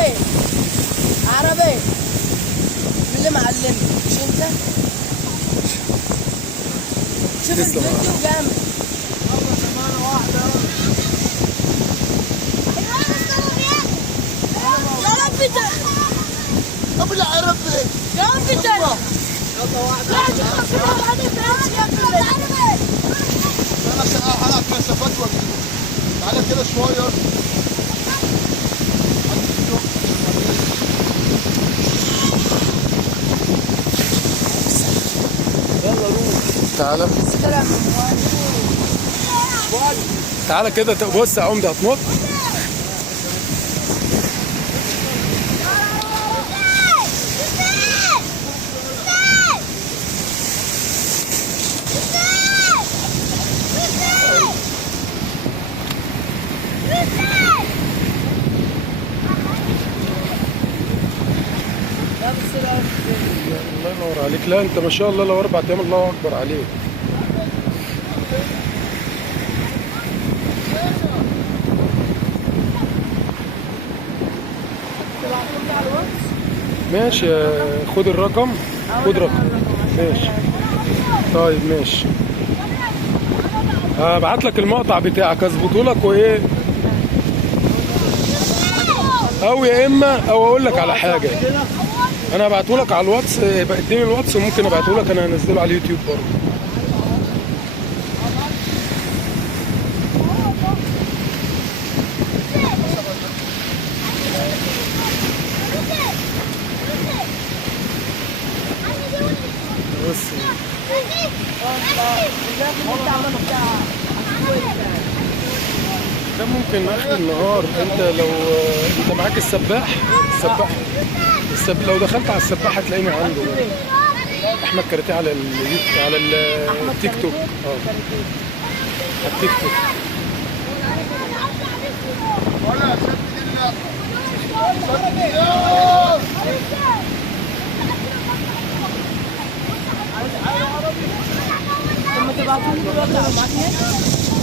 عربي عربي من اللي معلم مش انت؟ شوف الفيديو جامد. والله زمانه واحدة. يا رب ابو العربي يا رب يلا واحدة. انا مسافات ولا تعالى كده شوية. يلا روح. تعالى تعالى كده بص يا عمده هتنط. الله ينور عليك. لا انت ما شاء الله لو 4 ايام الله اكبر عليك. ماشي خد الرقم. خد رقم ماشي. طيب ماشي هبعت لك المقطع بتاعك اظبطه لك وايه، او يا اما او اقول لك على حاجه انا هبعته لك على الواتس. اديني الواتس وممكن ابعته لك انا هنزله على اليوتيوب برضه. بص ده ممكن اخر النهار. انت لو انت معاك السباح لو دخلت على السباح هتلاقيني عنده احمد كاراتيه على على التيك توك. على التيك توك. ثم تبعتوا لي